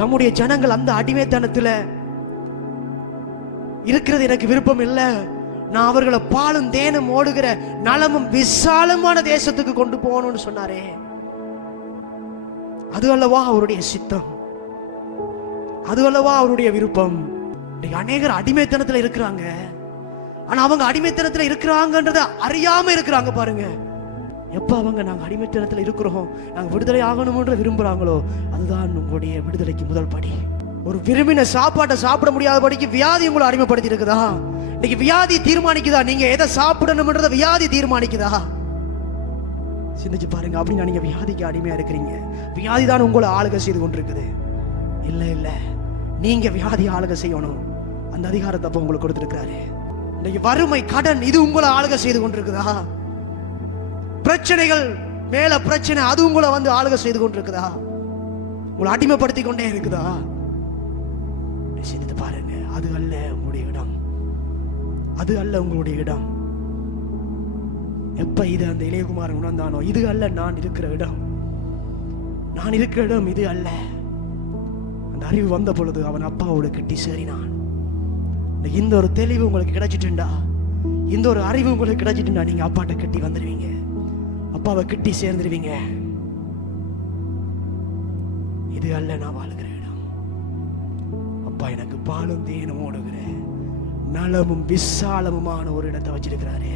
தம்முடைய ஜனங்கள் அந்த அடிமைத்தனத்துல இருக்கிறது எனக்கு விருப்பம் இல்லை, நான் அவர்களை பாலும் தேனும் ஓடுகிற நலமும் விசாலமான தேசத்துக்கு கொண்டு போகணும்னு சொன்னாரே. அது அல்லவா அவருடைய சித்தம், அது அல்லவா அவருடைய விருப்பம். அநேகர் அடிமைத்தனத்துல இருக்கிறாங்க, ஆனா அவங்க அடிமைத்தனத்துல இருக்கிறாங்கன்றத அறியாம இருக்கிறாங்க பாருங்க. எப்ப அவங்க நாங்க அடிமைத்தனத்துல இருக்கிறோம், நாங்க விடுதலை ஆகணும்ன்ற விரும்புறாங்களோ, அதுதான் உங்களுடைய விடுதலைக்கு முதல் படி. ஒரு விரும்பின சாப்பாட்டை சாப்பிட முடியாதபடிக்கு வியாதி உங்களை அடிமைப்படுத்தி இருக்குதா? இன்னைக்கு வியாதி தீர்மானிக்குதா நீங்க எதை சாப்பிடணும்ன்றத? வியாதி தீர்மானிக்குதா? சிந்திச்சு பாருங்க. அப்படின்னா நீங்க வியாதிக்கு அடிமையா இருக்கிறீங்க, வியாதி தான் உங்களை ஆளுகை செய்து கொண்டிருக்குது. இல்ல இல்ல, நீங்க வியாதி ஆளுகை செய்யணும். அந்த அதிகாரத்தை அப்ப உங்களுக்கு கொடுத்திருக்காரு. இன்னைக்கு வறுமை, கடன், இது உங்களை ஆளுகை செய்து கொண்டிருக்குதா? பிரச்சனைகள் மேல பிரச்சனை, அது உங்களை வந்து ஆளுகை செய்து கொண்டிருக்குதா? உங்களை அடிமைப்படுத்தி கொண்டே இருக்குதா? சிந்தித்து பாருங்க. அது அல்ல உங்களுடைய இடம், அது அல்ல உங்களுடைய இடம். எப்ப இது அந்த இளையகுமாரன் உணர்ந்தானோ, இது அல்ல நான் இருக்கிற இடம், நான் இருக்கிற இடம் இது அல்ல. அந்த அறிவு வந்த பொழுது அவன் அப்பாவோடு கட்டி சேரினான். இந்த ஒரு தெளிவு உங்களுக்கு கிடைச்சிட்டுண்டா, இந்த ஒரு அறிவு உங்களுக்கு கிடைச்சிட்டுண்டா, நீங்க அப்பாட்ட கட்டி வந்துடுவீங்க, அப்பாவை கட்டி சேர்ந்துருவீங்க. இது அல்ல நான் வாழுகிற இடம், அப்பா எனக்கு பாலும் தேனும் ஓடுகிற நலமும் விசாலமுமான ஒரு இடத்தை வச்சிருக்கிறாரே.